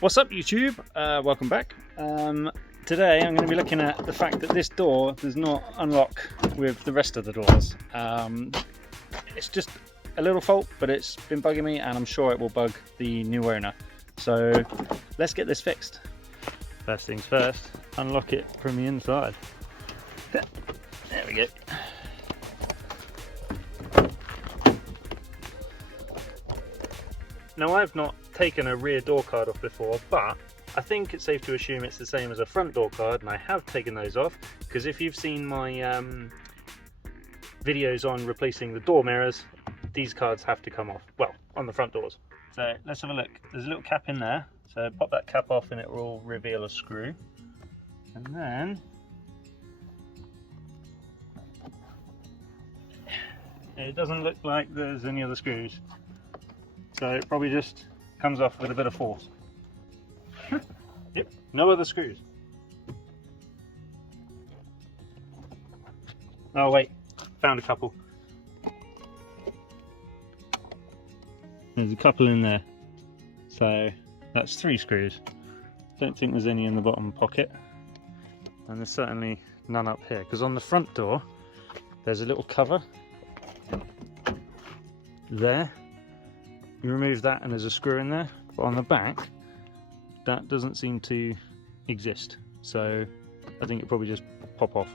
What's up YouTube? Welcome back. Today I'm going to be looking at the fact that this door does not unlock with the rest of the doors. It's just a little fault, but it's been bugging me and I'm sure it will bug the new owner. So let's get this fixed. First things first, unlock it from the inside. There we go. Now I've not taken a rear door card off before, but I think it's safe to assume it's the same as a front door card, and I have taken those off because if you've seen my videos on replacing the door mirrors, these cards have to come off, well, on the front doors. So let's have a look. There's a little cap in there, so pop that cap off and it will reveal a screw. And then it doesn't look like there's any other screws, so it probably just comes off with a bit of force. Yep, no other screws. Oh wait, found a couple. There's a couple in there, so that's 3 screws. Don't think there's any in the bottom pocket, and there's certainly none up here, because on the front door there's a little cover there. You remove that and there's a screw in there, but on the back that doesn't seem to exist, so I think it probably just pop off.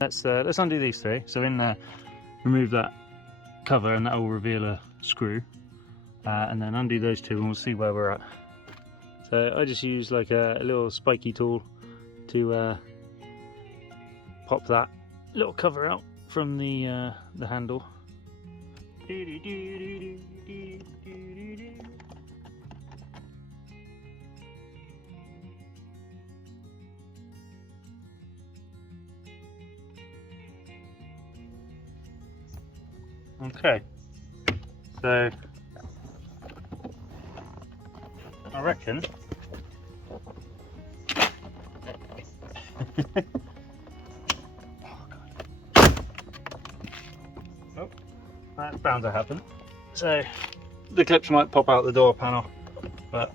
Let's undo these 3. So in there, remove that cover and that will reveal a screw, and then undo those 2 and we'll see where we're at. So I just use like a little spiky tool to pop that little cover out from the handle. Okay, so I reckon oh, that's bound to happen. So the clips might pop out the door panel, but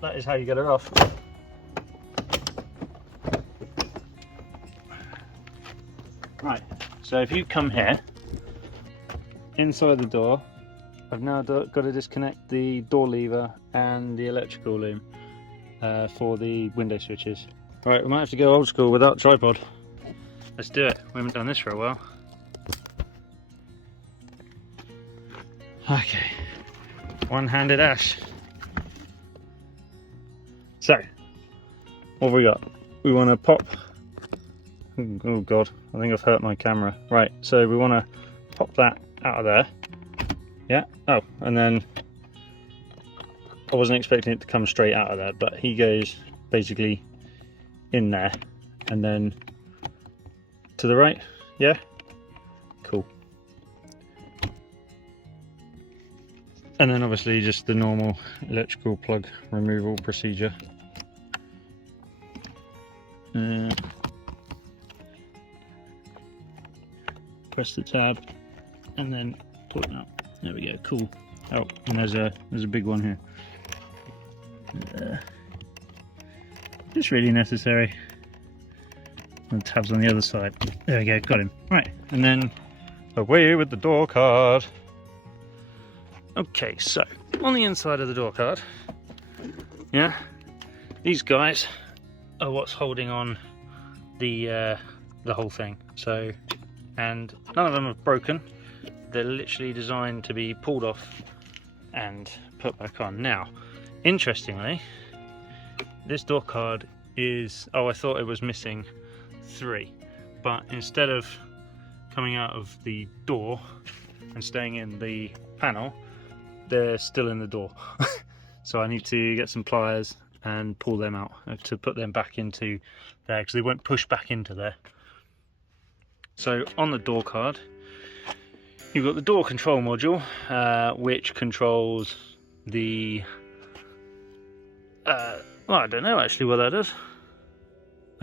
that is how you get it off. Right, so if you come here, inside the door, I've now got to disconnect the door lever and the electrical loom for the window switches. Right, we might have to go old school without tripod. Let's do it. We haven't done this for a while. Okay, one-handed ash. So, what have we got? We want to pop. Oh god, I think I've hurt my camera. Right, so we want to pop that out of there. Yeah. Oh, and then I wasn't expecting it to come straight out of there, but he goes basically in there and then to the right. Yeah. Cool. And then obviously just the normal electrical plug removal procedure. Press the tab and then pull it out. There we go. Cool. Oh, and there's a big one here. It's really necessary. And the tab's on the other side. There we go. Got him. Right, and then away with the door card. Okay, so on the inside of the door card, yeah, these guys are what's holding on the whole thing. So, and none of them have broken. They're literally designed to be pulled off and put back on. Now, interestingly, this door card is, oh, I thought it was missing 3, but instead of coming out of the door and staying in the panel, they're still in the door. So I need to get some pliers and pull them out to put them back into there, because they won't push back into there. So on the door card, you've got the door control module, which controls the well, I don't know actually what that is.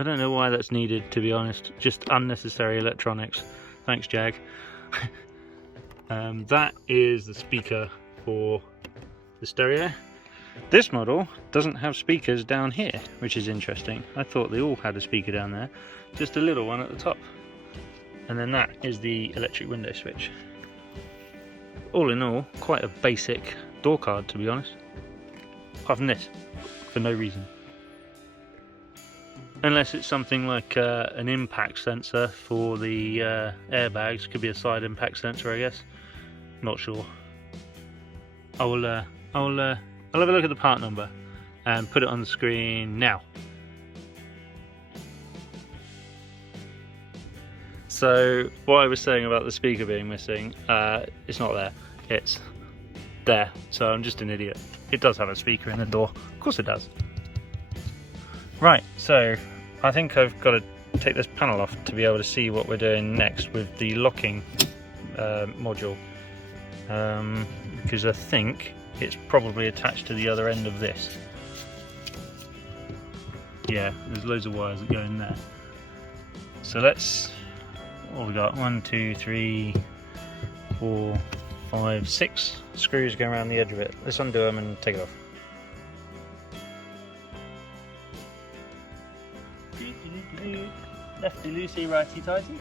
I don't know why that's needed, to be honest. Just unnecessary electronics. Thanks, Jag. That is the speaker for the stereo, This model doesn't have speakers down here, which is interesting. I thought they all had a speaker down there, just a little one at the top. And then that is the electric window switch. All in all, quite a basic door card, to be honest. Apart from this, for no reason. Unless it's something like an impact sensor for the airbags. Could be a side impact sensor, I guess. Not sure. I'll have a look at the part number and put it on the screen now. So what I was saying about the speaker being missing, it's not there, it's there. So I'm just an idiot. It does have a speaker in the door, of course it does. Right, so I think I've got to take this panel off to be able to see what we're doing next with the locking module, because I think it's probably attached to the other end of this. Yeah, there's loads of wires that go in there. So let's, what have we got? 1, 2, 3, 4, 5, 6 screws going around the edge of it. Let's undo them and take it off. Lefty loosey, righty tighty.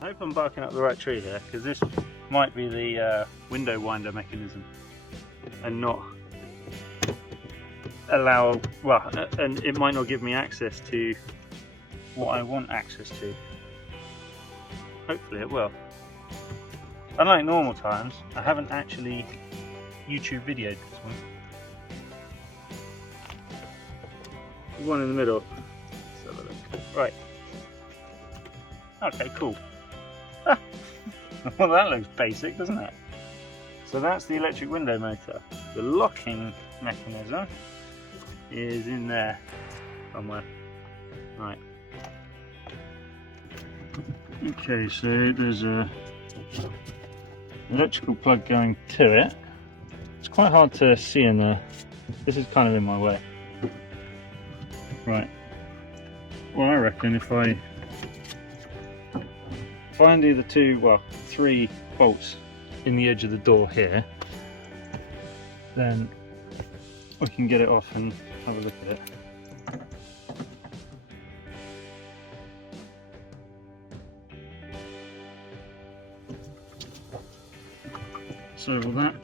I hope I'm barking up the right tree here, because this might be the window winder mechanism and not allow, well, and it might not give me access to what I want access to. Hopefully it will. Unlike normal times, I haven't actually YouTube videoed this one. One in the middle. Let's have a look. Right. Okay, cool. Well, that looks basic, doesn't it? So that's the electric window motor. The locking mechanism is in there somewhere. Right. Okay, so there's a electrical plug going to it. It's quite hard to see in there. This is kind of in my way. Right. Well, I reckon if I undo the 3 bolts in the edge of the door here, then we can get it off and have a look at it. So will that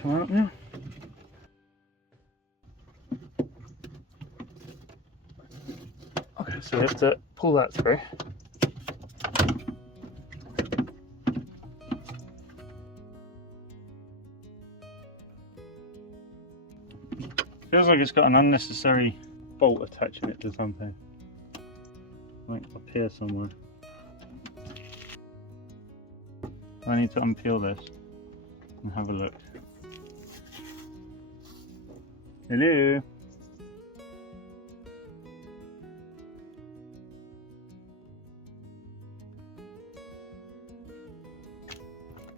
come out now? Okay, so we have to pull that through. Feels like it's got an unnecessary bolt attaching it to something. Like up here somewhere. I need to unpeel this and have a look. Hello?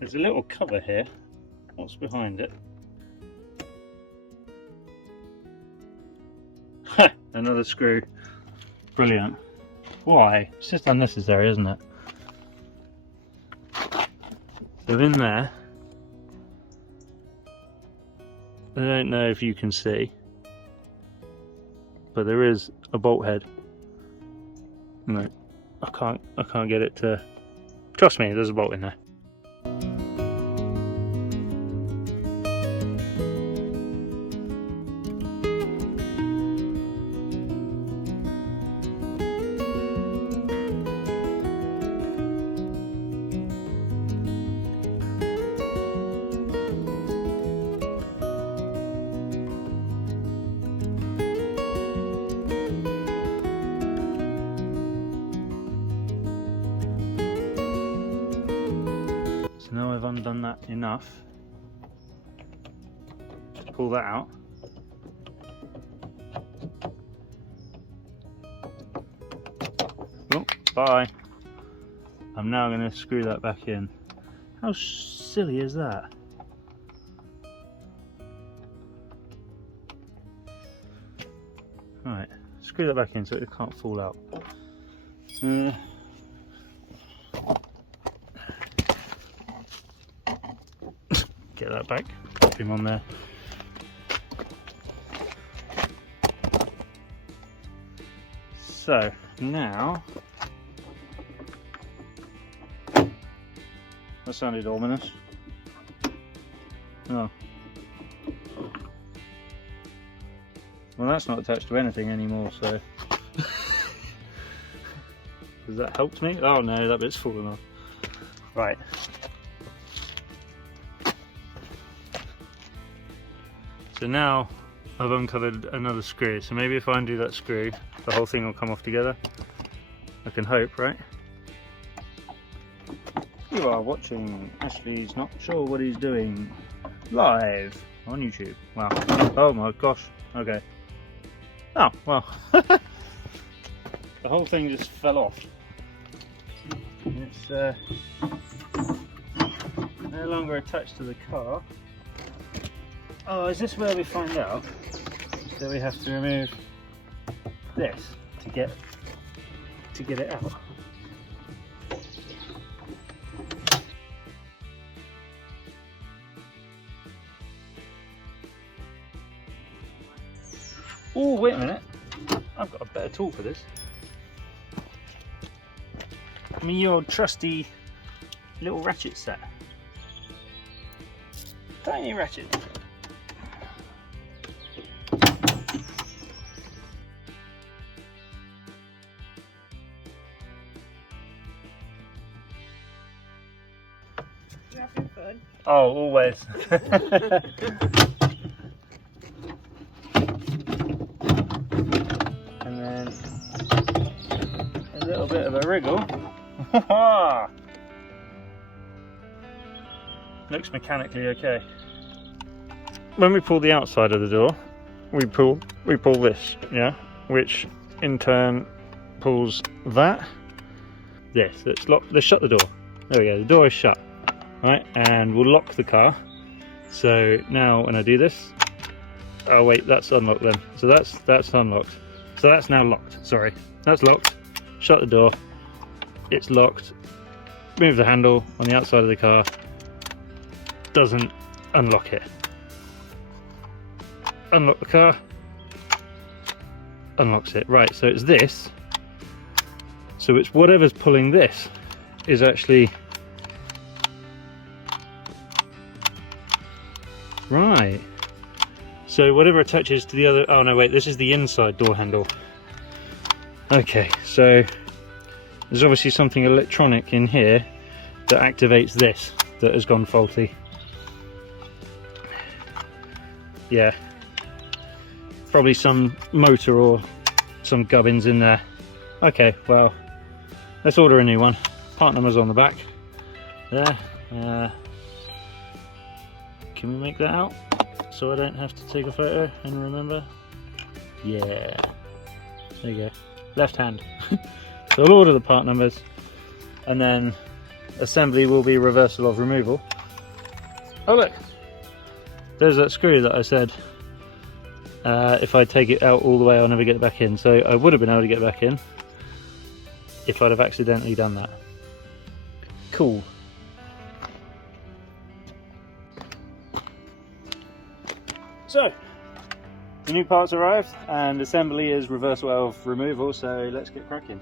There's a little cover here. What's behind it? Another screw. Brilliant. Why? It's just unnecessary, isn't it? So in there, I don't know if you can see, but there is a bolt head. No, I can't get it to. Trust me, there's a bolt in there. So now I've undone that enough to pull that out. Oh, bye. I'm now going to screw that back in. How silly is that? Right, screw that back in so it can't fall out. Get that back. trim on there. So now, that sounded ominous. Oh. Well, that's not attached to anything anymore, so. Has that helped me? Oh no, that bit's fallen off. Right. So now I've uncovered another screw, so maybe if I undo that screw, the whole thing will come off together. I can hope, right? You are watching Ashley's Not Sure What He's Doing live on YouTube. Wow. Oh my gosh. Okay. Oh, well. The whole thing just fell off. It's no longer attached to the car. Oh, is this where we find out? So we have to remove this to get it out. Oh, wait a minute. I've got a better tool for this. I mean, your trusty little ratchet set. Tiny ratchet. You having fun? Oh, always. And then a little bit of a wriggle. Looks mechanically okay. When we pull the outside of the door, we pull this, yeah, which in turn pulls that. This. Let's shut the door. There we go. The door is shut. Right, and we'll lock the car. So now when I do this, oh wait, that's unlocked then. So that's unlocked. So that's now locked. Sorry, that's locked. Shut the door. It's locked. Move the handle on the outside of the car. Doesn't unlock it. Unlock the car. Unlocks it. Right, so it's this. So it's whatever's pulling this is actually right. So whatever attaches to the other. Oh no, wait. This is the inside door handle. Okay, so there's obviously something electronic in here that activates this that has gone faulty. Yeah, probably some motor or some gubbins in there. Okay, well, let's order a new one. Part number's on the back there. Can we make that out so I don't have to take a photo and remember? Yeah, there you go. Left hand. So I'll order the part numbers, and then assembly will be reversal of removal. Oh look, there's that screw that I said if I take it out all the way I'll never get it back in. So I would have been able to get it back in if I'd have accidentally done that. Cool. So the new parts arrived and assembly is reversal of removal, so let's get cracking.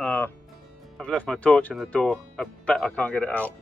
I've left my torch in the door. I bet I can't get it out.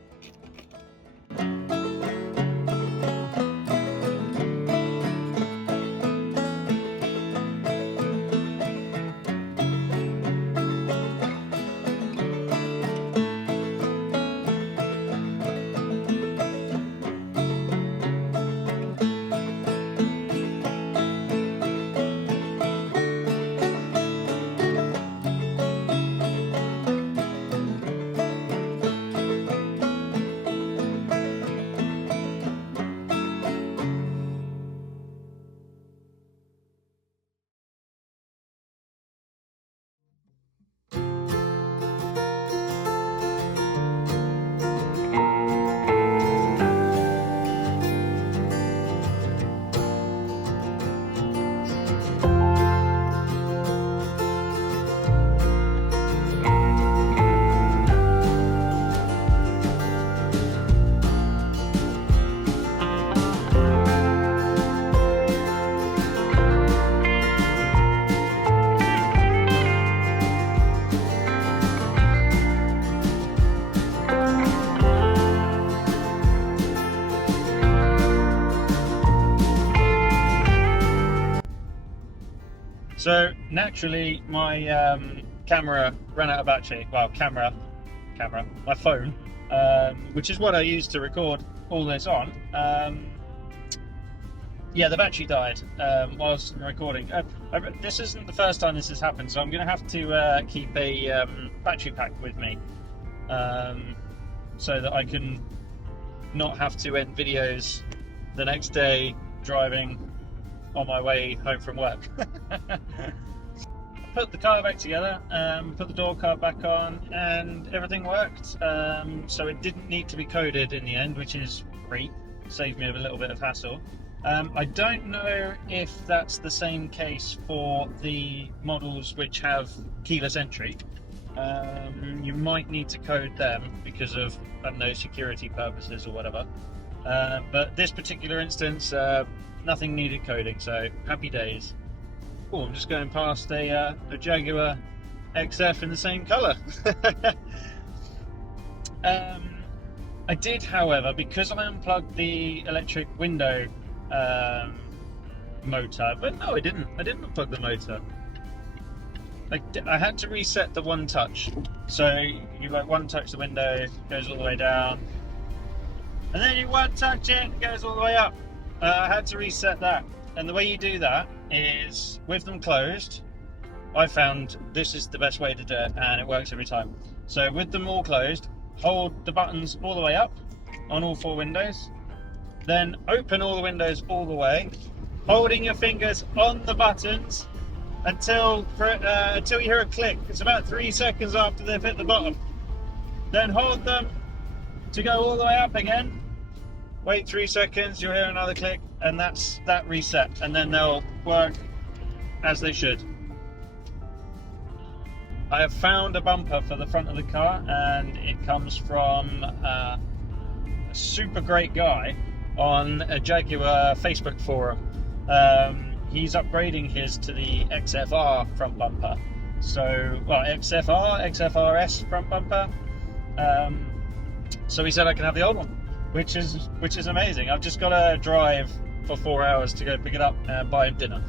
So naturally my camera ran out of battery. Well, my phone, which is what I used to record all this on. Yeah, the battery died whilst recording. This isn't the first time this has happened, so I'm going to have to keep a battery pack with me so that I can not have to end videos the next day driving on my way home from work. Put the car back together, put the door card back on, and everything worked. So it didn't need to be coded in the end, which is great. Saved me a little bit of hassle. I don't know if that's the same case for the models which have keyless entry. You might need to code them because of, I don't know, security purposes or whatever. But this particular instance, nothing needed coding, so happy days. Oh, I'm just going past a Jaguar XF in the same colour. I did, however, because I unplugged the electric window motor, but no, I didn't unplug the motor. I had to reset the one touch. So you like one touch the window, goes all the way down, and then you one touch it, it goes all the way up. I had to reset that, and the way you do that is with them closed. I found this is the best way to do it, and it works every time. So with them all closed, hold the buttons all the way up on all four windows, then open all the windows all the way, holding your fingers on the buttons until you hear a click. It's about 3 seconds after they've hit the bottom. Then hold them to go all the way up again. Wait 3 seconds, you'll hear another click, and that's that reset, and then they'll work as they should. I have found a bumper for the front of the car, and it comes from a super great guy on a Jaguar Facebook forum. He's upgrading his to the XFR front bumper. So, well, XFR, XFRS front bumper. So he said I can have the old one, which is amazing. I've just got to drive for 4 hours to go pick it up and buy him dinner,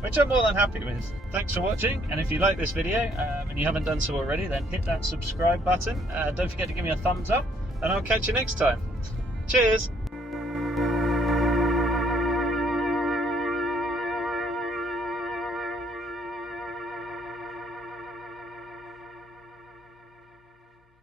which I'm more than happy with. Thanks for watching, and if you like this video and you haven't done so already, then hit that subscribe button. Don't forget to give me a thumbs up, and I'll catch you next time. Cheers!